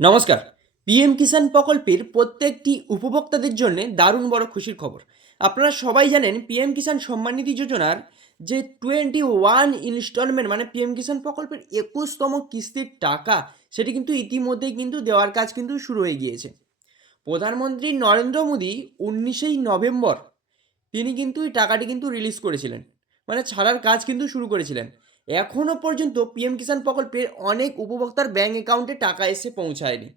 নমস্কার। পিএম কিষাণ প্রকল্পের প্রত্যেকটি উপভোক্তাদের জন্য দারুণ বড় খুশির খবর। আপনারা সবাই জানেন পিএম কিষাণ সম্মান নিধি যোজনার যে টোয়েন্টি ওয়ান ইনস্টলমেন্ট মানে পিএম কিষাণ প্রকল্পের একুশতম কিস্তির টাকা, সেটি কিন্তু ইতিমধ্যেই কিন্তু দেওয়ার কাজ কিন্তু শুরু হয়ে গিয়েছে। প্রধানমন্ত্রী নরেন্দ্র মোদী উনিশেই নভেম্বর তিনি কিন্তু এই টাকাটি কিন্তু রিলিজ করেছিলেন। মানে ছাড়ার কাজ কিন্তু শুরু করেছিলেন। এখনও পর্যন্ত পিএম কিষাণ প্রকল্পের অনেক উপভোক্তার ব্যাঙ্ক অ্যাকাউন্টে টাকা এসে পৌঁছায়নি।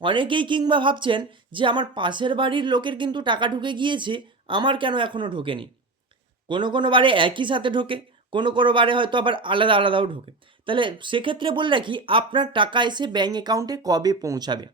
অনেকেই কিংবা ভাবছেন যে আমার পাশের বাড়ির লোকের কিন্তু টাকা ঢুকে গিয়েছে, আমার কেন এখনও ঢোকেনি? কোনো কোনো বারে একই সাথে ঢোকে, কোনো কোনো বারে হয়তো আবার আলাদা আলাদাও ঢোকে। তাহলে সেক্ষেত্রে বলে রাখি, আপনার টাকা এসে ব্যাঙ্ক অ্যাকাউন্টে কবে পৌঁছাবে?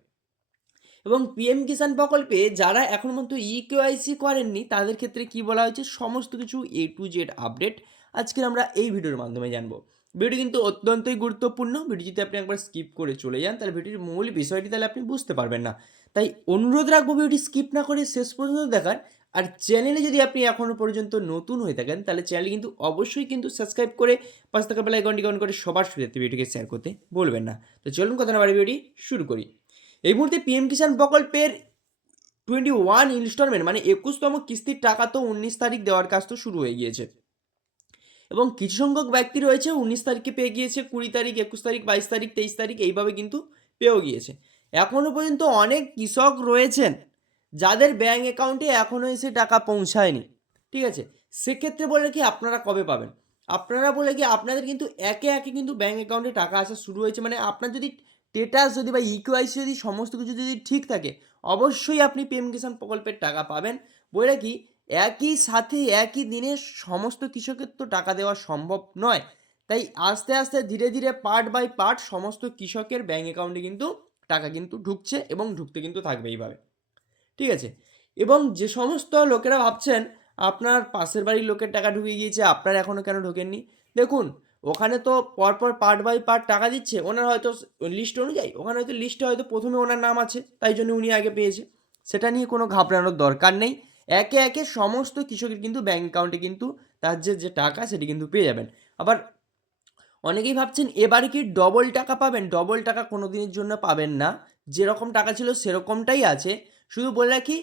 এবং পিএম কিষাণ প্রকল্পে যারা এখন পর্যন্ত ই কেওয়াইসি করেননি, তাদের ক্ষেত্রে কি বলা হয়েছে? সমস্ত কিছু এ টু জেড আপডেট আজকে আমরা এই ভিডিওর মাধ্যমে জানব। ভিডিও কিন্তু অত্যন্তই গুরুত্বপূর্ণ। ভিডিও যদি আপনি একবার স্কিপ করে চলে যান, তাহলে ভিডিওর মূল বিষয়টি তাহলে আপনি বুঝতে পারবেন না। তাই অনুরোধ রাখব ভিডিওটি স্কিপ না করে শেষ পর্যন্ত দেখার। আর চ্যানেলে যদি আপনি এখনও পর্যন্ত নতুন হয়ে থাকেন, তাহলে চ্যানেল কিন্তু অবশ্যই কিন্তু সাবস্ক্রাইব করে পাঁচ টাকা বেলা আইকনটি অন করে সবার সুবিধার্থে ভিডিওকে শেয়ার করতে বলবেন না। তো চলুন কথা না বাড়ি ভিডিওটি শুরু করি। এই মুহূর্তে পিএম কিষাণ প্রকল্পের টোয়েন্টি ওয়ান ইনস্টলমেন্ট মানে একুশতম কিস্তির টাকা তো উনিশ তারিখ দেওয়ার কাজ তো শুরু হয়ে গিয়েছে। এবং কিছু সংখ্যক ব্যক্তি রয়েছে, উনিশ তারিখে পেয়ে গিয়েছে, কুড়ি তারিখ, একুশ তারিখ, বাইশ তারিখ, তেইশ তারিখ, এইভাবে কিন্তু পেয়েও গিয়েছে। এখনও পর্যন্ত অনেক কৃষক রয়েছেন যাদের ব্যাঙ্ক অ্যাকাউন্টে এখনও এসে টাকা পৌঁছায়নি। ঠিক আছে? সেক্ষেত্রে বলে কি আপনারা কবে পাবেন? আপনারা বলে কি আপনাদের কিন্তু একে একে কিন্তু ব্যাঙ্ক অ্যাকাউন্টে টাকা আসা শুরু হয়েছে। মানে আপনার যদি স্টেটাস যদি বা ইকুয়াইসি যদি সমস্ত কিছু যদি ঠিক থাকে, অবশ্যই আপনি পিএম কিষাণ প্রকল্পের টাকা পাবেন। বলে কি একই সাথে একই দিনে সমস্ত কৃষকের তো টাকা দেওয়া সম্ভব নয়। তাই আস্তে আস্তে ধীরে ধীরে পার্ট বাই পার্ট সমস্ত কৃষকের ব্যাঙ্ক অ্যাকাউন্টে কিন্তু টাকা কিন্তু ঢুকছে এবং ঢুকতে কিন্তু থাকবে এইভাবে। ঠিক আছে? এবং যে সমস্ত লোকেরা ভাবছেন, আপনার পাশের বাড়ির লোকের টাকা ঢুকে গিয়েছে, আপনার এখনও কেন ঢোকেননি? দেখুন, ওখানে তো পরপর পার্ট বাই পার্ট টাকা দিচ্ছে, ওনার হয়তো লিস্ট অনুযায়ী, ওখানে হয়তো লিস্টে হয়তো প্রথমে ওনার নাম আছে, তাই জন্য উনি আগে পেয়েছে। সেটা নিয়ে কোনো ঘাবড়ানোর দরকার নেই। একে একে সমস্ত কৃষকের কিন্তু ব্যাঙ্ক অ্যাকাউন্টে কিন্তু তার যে যে টাকা সেটি কিন্তু পেয়ে যাবেন। আবার অনেকেই ভাবছেন এবারে কি ডবল টাকা পাবেন? ডবল টাকা কোনো দিনের জন্য পাবেন না। যেরকম টাকা ছিল সেরকমটাই আছে। শুধু বলে রাখি,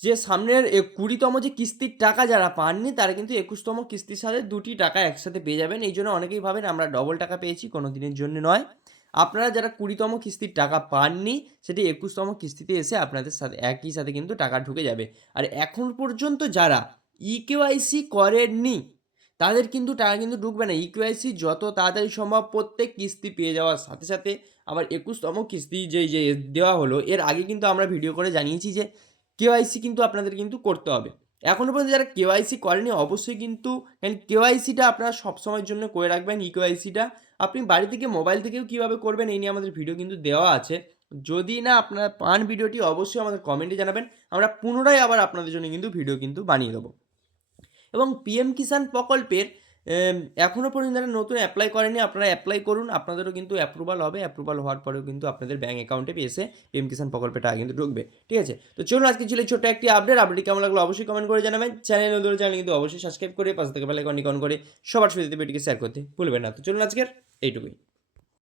যে সামনের কুড়িতম যে কিস্তির টাকা যারা পাননি, তারা কিন্তু একুশতম কিস্তির সাথে দুটি টাকা একসাথে পেয়ে যাবেন। এই জন্য অনেকেই ভাবেন, আমরা ডবল টাকা পেয়েছি কোনো দিনের জন্য নয়। আপনারা যারা কুড়িতম কিস্তির টাকা পাননি, সেটি একুশতম কিস্তিতে এসে আপনাদের সাথে, একই সাথে কিন্তু টাকা ঢুকে যাবে। আর এখন পর্যন্ত যারা ই কেওয়াইসি করেননি, তাদের কিন্তু টাকা কিন্তু ঢুকবে না। ইকুয়াইসি যত তাড়াতাড়ি সম্ভব প্রত্যেক কিস্তি পেয়ে যাওয়ার সাথে সাথে আবার একুশতম কিস্তি যে যে দেওয়া হলো, এর আগে কিন্তু আমরা ভিডিও করে জানিয়েছি যে কেওয়াইসি কিন্তু আপনাদের কিন্তু করতে হবে। এখনও পর্যন্ত যারা কেওয়াইসি করেনি অবশ্যই কিন্তু কেওয়াইসিটা আপনারা সবসময়ের জন্য করে রাখবেন ই কেওয়াইসিটা আপনি বাড়ি থেকে, মোবাইল থেকেও কীভাবে করবেন, এই নিয়ে আমাদের ভিডিও কিন্তু দেওয়া আছে। যদি না আপনারা পান ভিডিওটি, অবশ্যই আমাদের কমেন্টে জানাবেন, আমরা পুনরায় আবার আপনাদের জন্য কিন্তু ভিডিও কিন্তু বানিয়ে দেবো। এবং পিএম কিষাণ প্রকল্পের এখনও পর্যন্ত যারা নতুন অ্যাপ্লাই করেনি, আপনারা অ্যাপ্লাই করুন। আপনাদেরও কিন্তু অ্যাপ্রুভাল হবে। অ্যাপ্রুভাল হওয়ার পরেও কিন্তু আপনাদের ব্যাঙ্ক অ্যাকাউন্টে এসে পিএম কিষান প্রকল্পে টাকা কিন্তু ঢুকবে। ঠিক আছে? তো চলুন, আজকে ছিল ছোট্ট একটি আপডেট আপডেট কেমন লাগল অবশ্যই কমেন্ট করে জানাবেন। চ্যানেল নতুন চ্যানেল কিন্তু অবশ্যই সাবস্ক্রাইব করে, পাশে থেকে বেলাইকন অন করে সবার সুবিধাতে ভিডিওকে শেয়ার করতে ভুলবেন না। তো চলুন আজকের এইটুকুই।